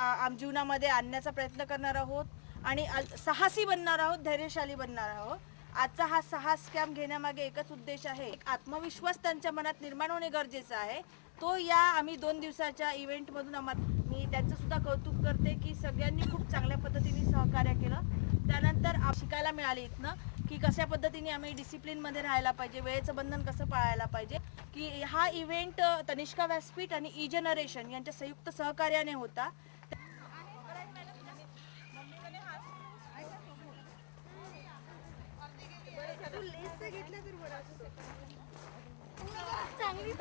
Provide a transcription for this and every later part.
आम जीवनामध्ये आणण्याचा प्रयत्न करणार आहोत आणि अल- साहसी बनणार आहोत धैर्यशाली बनणार आहोत. आजचा हा साहस कॅम्प घेण्यामागे एकच उद्देश आहे. एक आत्मविश्वास त्यांच्या मनात निर्माण होणे गरजेचं आहे. तो या आम्ही दोन दिवसाच्या इव्हेंटमधून आम्हाला मी त्यांचं सुद्धा कौतुक करते की सगळ्यांनी खूप चांगल्या पद्धतीने सहकार्य केलं. त्यानंतर शिकायला मिळाली इथनं की कशा पद्धतीने आम्ही डिसिप्लिनमध्ये राहायला पाहिजे वेळेचं बंधन कसं पाळायला पाहिजे की हा इव्हेंट तनिष्का व्यासपीठ आणि ई जनरेशन यांच्या संयुक्त सहकार्याने होता. रूपला पकडून चांगली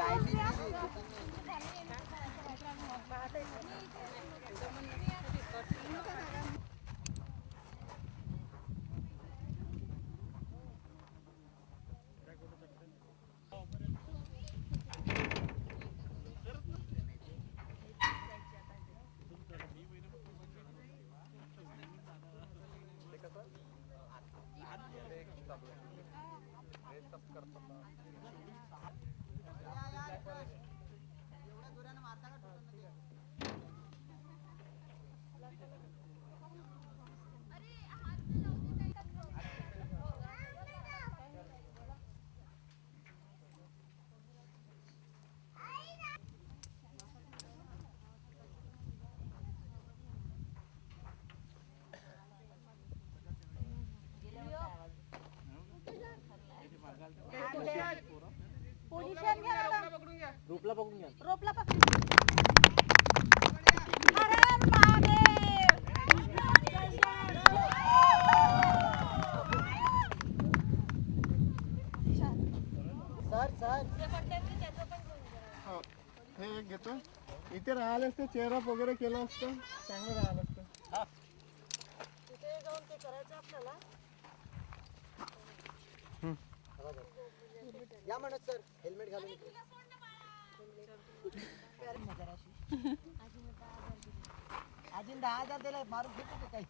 रोपला हो. हे एक घेतो. इथे राहिलं असतं चेहरा वगैरे केलं असतं चांगलं राहिलं असतं. या म्हणत सर हेल्मेट घालून. अजून दहा हजार दिलाय मारून घेतो का काही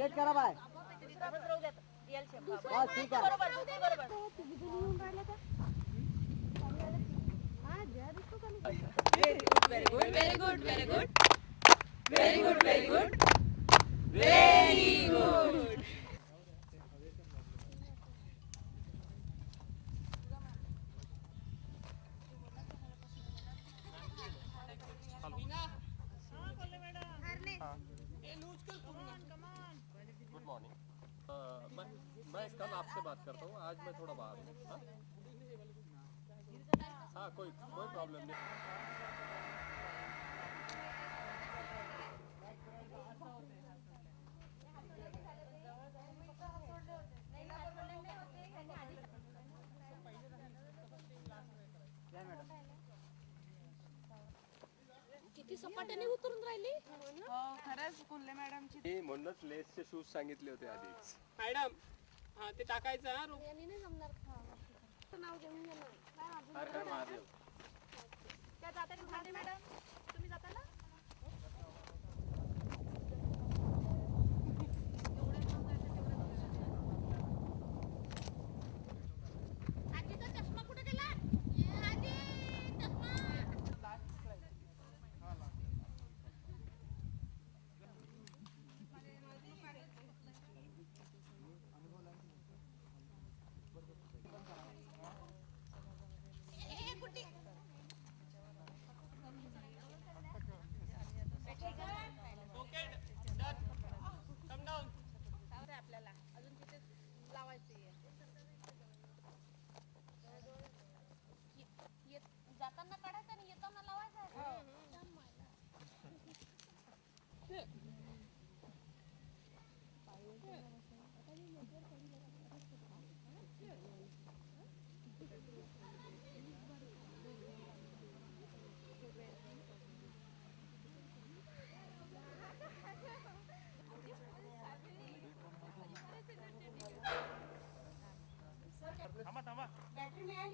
सेट करा बाय बस ठीक आहे very good very good very good very good very good very good good बात करता हूँ। आज मैं थोड़ा बाहर हूँ। हाँ? हाँ कोई कोई प्रॉब्लम नहीं। किती सपाट्याने उतरून राहिली? खरंच कुल्ले मॅडमची म्हणूनच लेसचे शूज सांगितले होते आधीच. मॅडम हा ते टाकायचं हा रोप यांनी नाही जमणार खा नाव घेऊन गेलं काय माझं हर हर महादेव. त्या जातात भांडे मॅडम.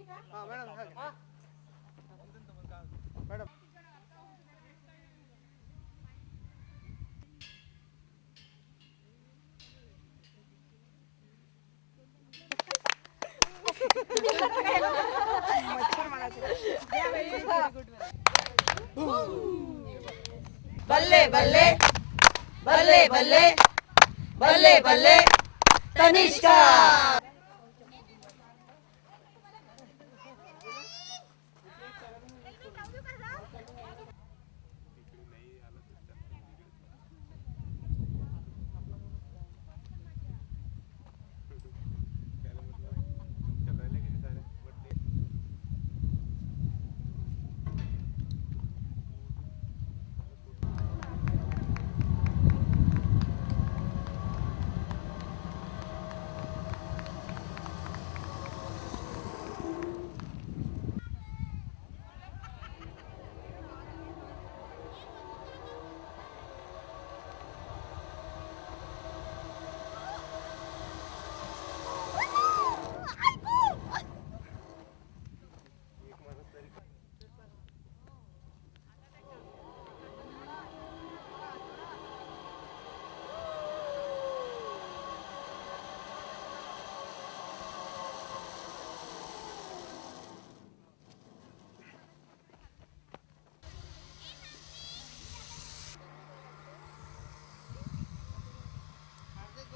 हा मॅडम हा. मॅडम. बल्ले बल्ले. बल्ले बल्ले. बल्ले बल्ले. तनिष्का.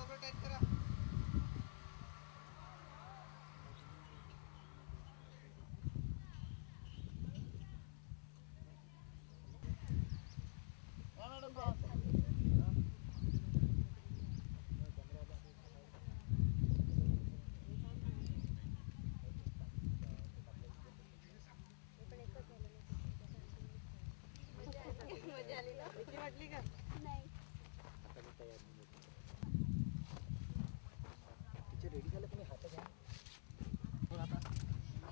बबडा मजा आली ना वाटली का नाही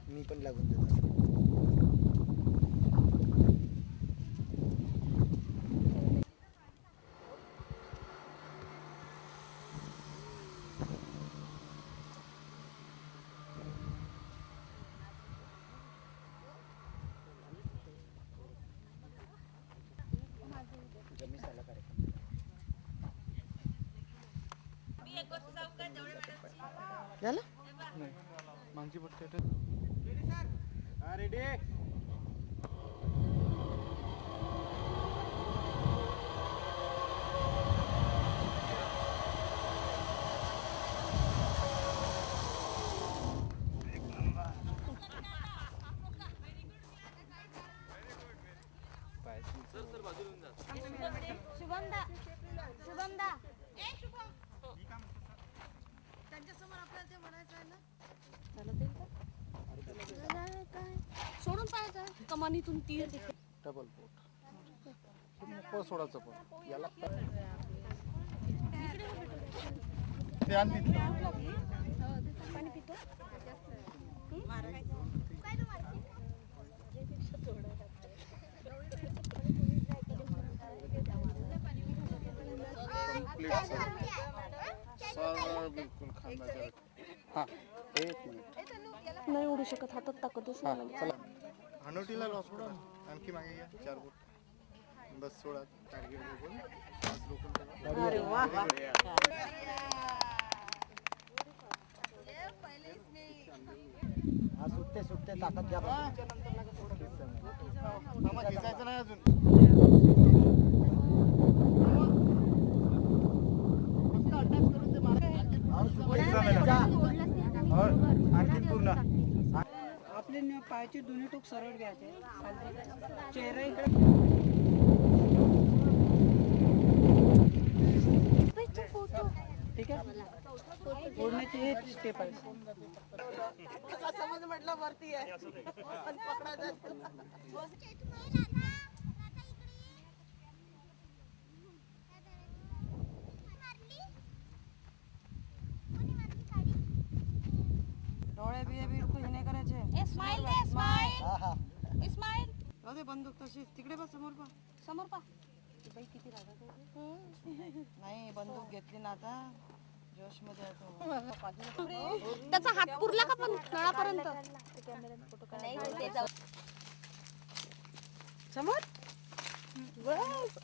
पण लागून देतो. झालं? मागची पट्टी हा कमानीतून तीर डबल मोकळं सोडायचं पण. याला ते. पाणी पितो. बिलकुल खांदा हा. एक मिनिट. नाही उडू शकत हातात टाकतच हा चला. हनोटीला लॉस सोडा आणखी मागे घ्या चार बोट. बस सोडा टार्गेट बघून पाच लोकल हा सुटते सुटते ताकद घ्या खेचायचं नाही अजून और सुटते जा. और आणखी पूर्ण आपले न- पायाचे दोन्ही टोक सरळ घ्यायचे. चेहरा इकडे ठीक आहे? ओढण्याची हे स्टेप आहे. समज म्हटलं वरती आहे पण पकडायचं डोळे बिळे बिलकुल हे नाही करायचे स्माइल दे स्माइल हा हा स्माइल जाऊ दे बंदूक तशी तिकडे बस समोर पा समोर पा. नाही बंदूक घेतली ना आता. त्याचा हात पुरला का पण नळापर्यंत? समोर? हे हाफ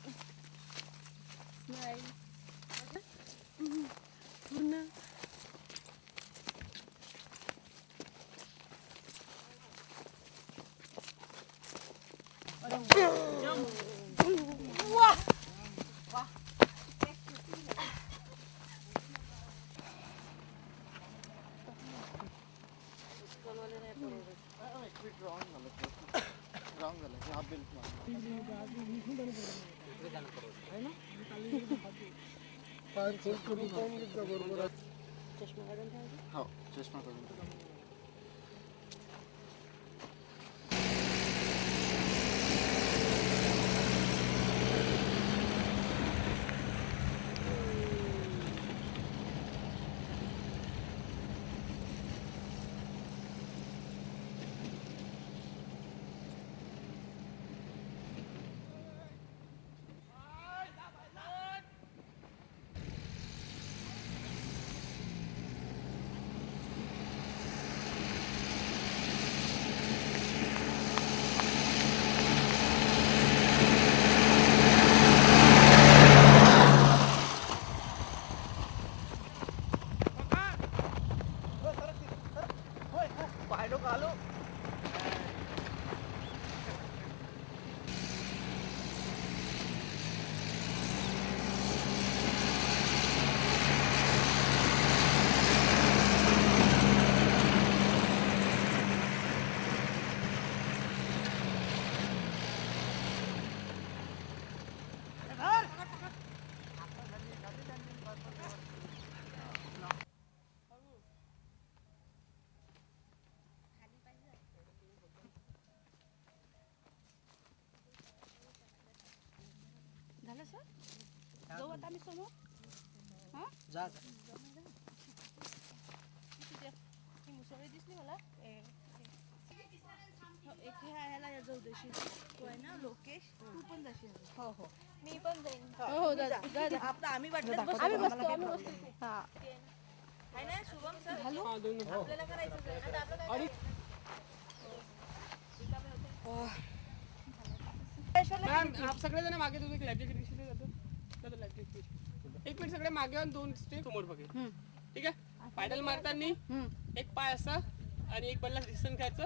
बेल्ट मारलं. हो चष्मा काढून ठेवा. झालं आम्ही समोर जा ही? मुसळी दिसली मला हो, हे आहे ह्याला जाऊ देशील तो आहे ना लोकेश तू पण जाशील हो हो मी पण जाईन हो जा जा, जा. आपलं आम्ही वाटत आम्ही बसतो आम्ही बसतो. आहे ना शुभम सर. हा दोन आपल्याला करायचं आहे. आता आपलं काय मॅम आप सगळेजण मागे तुम्ही लाईफ एक मिनिट सगळे मागे आणि दोन स्टेप समोर बघे. ठीक आहे? पायडल मारताना एक पाय असा आणि एक बल्ला डिस्टन्स घ्यायचं.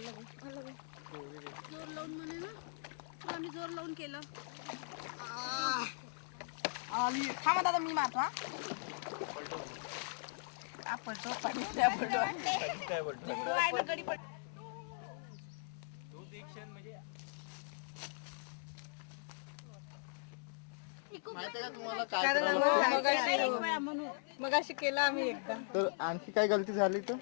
जोर लावून म्हणे ना तुला आम्ही जोर लावून केलं थांबा दादा मी मारतो हा माहिती का तुम्हाला काय करावं लागतं? मग अशी केला आम्ही एकदा तर आणखी काय गलती झाली तर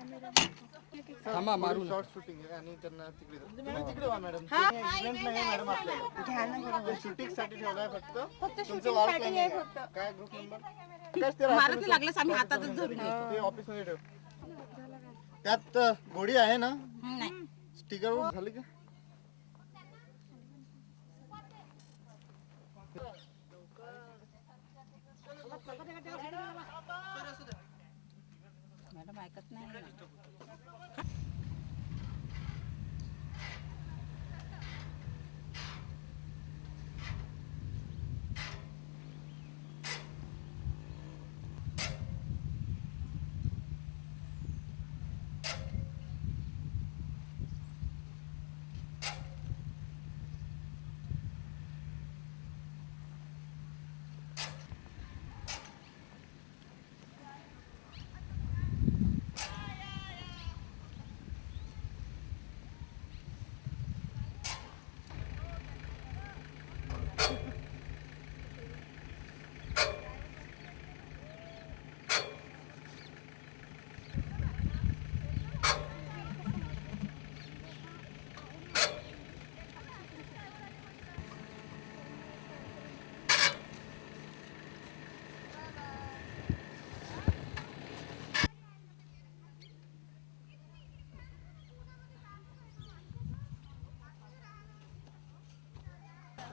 शॉर्ट शूटिंग आहे आणि त्यांना तिकडे. तुम्ही तिकडे वा मॅडम. इव्हेंट नाही मॅडम आपल्याला. शूटिंगसाठी ठेवलाय फक्त. तुमचं वॉल प्लॅनिंग आहे काय ग्रुप नंबर मारुती लागलं आम्ही हातातच धरून ते ऑफिसमध्ये ठेव. त्यात अ, गोडी आहे ना? स्टिकर वर झाली का मॅडम ऐकत नाही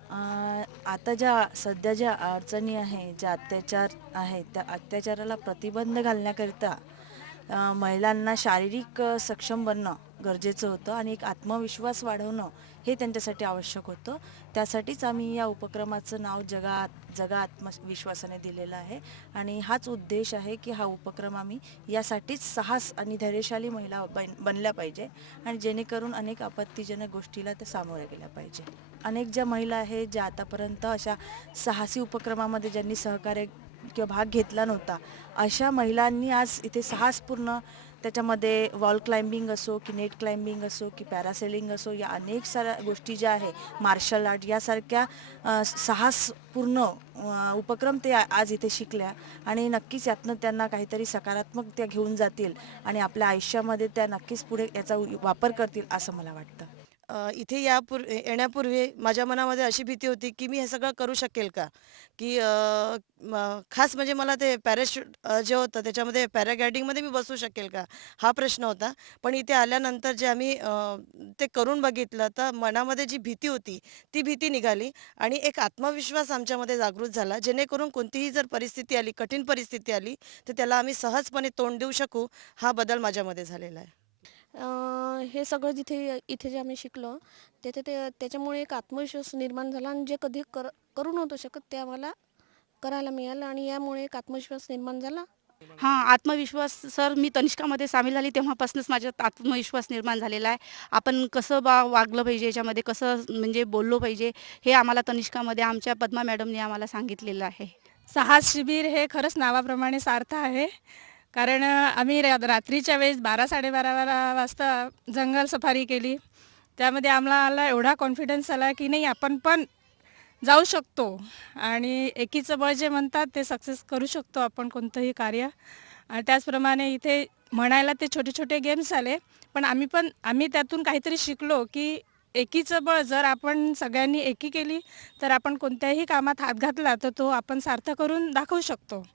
अ, आता ज्या सध्या ज्या अडचणी आहे ज्या अत्याचार आहेत त्या अत्याचाराला प्रतिबंध घालण्याकरिता महिलांना शारीरिक सक्षम बनणं गरजेचं होतं आणि एक आत्मविश्वास वाढवणं हे त्यांच्यासाठी आवश्यक होतं. त्यासाठीच आम्ही या उपक्रमाचं नाव जगा जगा आत्मविश्वासाने दिलेलं आहे. आणि हाच उद्देश आहे की हा उपक्रम आम्ही यासाठीच साहस आणि धैर्यशाली महिला बन बनल्या पाहिजे आणि जेणेकरून अनेक आपत्तीजनक गोष्टीला त्या सामोऱ्या गेल्या पाहिजे. अनेक ज्या महिला आहेत ज्या आतापर्यंत अशा साहसी उपक्रमामध्ये ज्यांनी सहकार्य किंवा भाग घेतला नव्हता अशा महिलांनी आज इथे साहसपूर्ण त्याच्यामध्ये वॉल क्लाइम्बिंग असो की नेट क्लाइम्बिंग असो की पॅरासेलिंग असो या अनेक साऱ्या गोष्टी ज्या आहे मार्शल आर्ट यासारख्या साहसपूर्ण उपक्रम ते आज इथे शिकल्या आणि नक्कीच यातनं त्यांना काहीतरी सकारात्मक त्या घेऊन जातील आणि आपल्या आयुष्यामध्ये त्या नक्कीच पुढे याचा वापर करतील असं मला वाटतं. इथे यापूर येण्यापूर्वी माझ्या मनामध्ये अशी भीती होती की मी हे सगळं करू शकेल का? की खास म्हणजे मला ते पॅराशूट जे होतं त्याच्यामध्ये पॅराग्लायडिंगमध्ये मी बसू शकेल का? हा प्रश्न होता. पण इथे आल्यानंतर जे आम्ही ते करून बघितलं तर मनामध्ये जी भीती होती ती भीती निघाली आणि एक आत्मविश्वास आमच्यामध्ये जागृत झाला. जेणेकरून कोणतीही जर परिस्थिती आली कठीण परिस्थिती आली तर त्याला आम्ही सहजपणे तोंड देऊ शकू. हा बदल माझ्यामध्ये झालेला आहे. अं, हे सगळं जिथे इथे जे आम्ही शिकलो तेथे ते त्याच्यामुळे एक आत्मविश्वास निर्माण झाला आणि जे कधी कर करू नव्हतो शकत ते आम्हाला करायला मिळालं आणि यामुळे एक आत्मविश्वास निर्माण झाला. हां आत्मविश्वास सर मी तनिष्कामध्ये सामील झाली तेव्हापासूनच माझ्यात आत्मविश्वास निर्माण झालेला आहे. आपण कसं बा वागलं पाहिजे याच्यामध्ये कसं म्हणजे बोललो पाहिजे हे आम्हाला तनिष्कामध्ये आमच्या पद्मा मॅडमने आम्हाला सांगितलेलं आहे. साहस शिबिर हे खरंच नावाप्रमाणे सार्थ आहे. कारण आम्ही रा- रात्रीच्या वेळेस बारा साडेबारा बारा वाजता जंगल सफारी केली. त्यामध्ये आम्हाला एवढा कॉन्फिडन्स आला की नाही आपण पण जाऊ शकतो. आणि एकीचं बळ जे म्हणतात ते सक्सेस करू शकतो आपण कोणतंही कार्य. आणि त्याचप्रमाणे इथे म्हणायला ते छोटे छोटे गेम्स आले. पण आम्ही पण आम्ही त्यातून काहीतरी शिकलो की एकीचं बळ जर आपण सगळ्यांनी एकी केली तर आपण कोणत्याही कामात हात घातला तर तो आपण सार्थ करून दाखवू शकतो.